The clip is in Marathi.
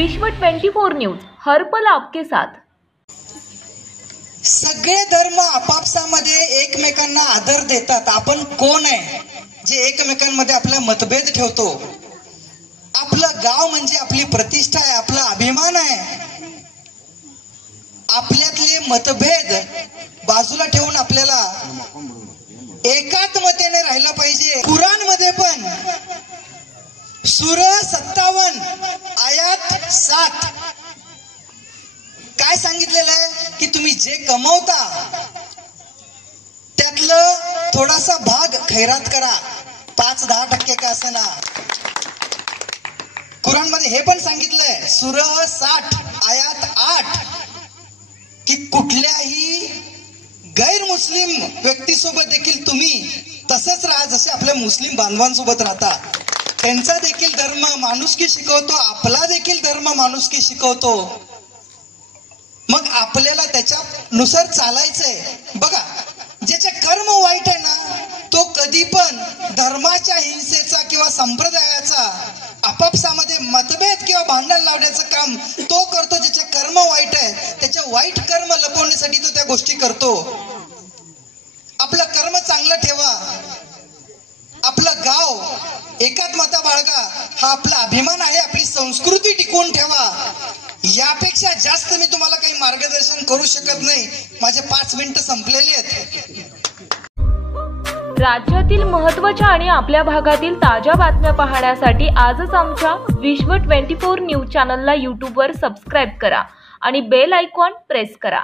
विश्व 24 न्यूज हर पल आपके साथ। सगळे धर्म आपापसामध्ये एकमेकांना आदर देतात। आपण कोण आहे जे एकमेकांमध्ये आपले मतभेद ठेवतो? आपलं गाव म्हणजे आपली प्रतिष्ठा आहे, आपला अभिमान आहे। आपल्यातले मतभेद बाजूला ठेवून आपल्याला एकात्मतेने राहिला पाहिजे। कुराण मध्ये पण सूरा 57 आयत 7 काय सांगितलेलं आहे की तुम्ही जे कमवता त्यातलं थोडासा भाग खैरात करा, 5-10% का असना। कुराण मध्ये हे पण सांगितलंय सूरा 60 आयत 8 की कुठल्याही गैर मुस्लिम व्यक्तीसोबत देखील तुम्ही तसंच राहा जसे आपल्या मुस्लिम बांधवांसोबत राहता। त्यांचा देखील धर्म माणुसकी शिकवतो, आपला देखील धर्म माणुसकी शिकवतो। मग आपल्याला त्याच्यानुसार चालायचंय। बघा, ज्याचे कर्म वाईट आहे ना तो कधी पण धर्माच्या हिंसेचा किंवा संप्रदायाचा आपापसामध्ये मतभेद किंवा भांडण लावण्याचं काम तो करतो। ज्याचे कर्म वाईट आहे त्याचे वाईट कर्म लपवण्यासाठी तो त्या गोष्टी करतो। आपलं कर्म चांगलं ठेवा, आपलं गाव एकात्मता बाळगा, हा आपला अभिमान आहे। आपली संस्कृती टिकवून ठेवा। यापेक्षा जास्त मी तुम्हाला काही मार्गदर्शन करू शकत नाही। माझे 5 मिनिटं संपलेली आहेत। राज्यातील महत्त्वाच्या आणि आपल्या भागातील ताज्या बातम्या पाहण्यासाठी आजच आमच्या विश्व 24 न्यूज चॅनलला यूट्यूबवर सबस्क्राईब करा आणि बेल आयकॉन प्रेस करा।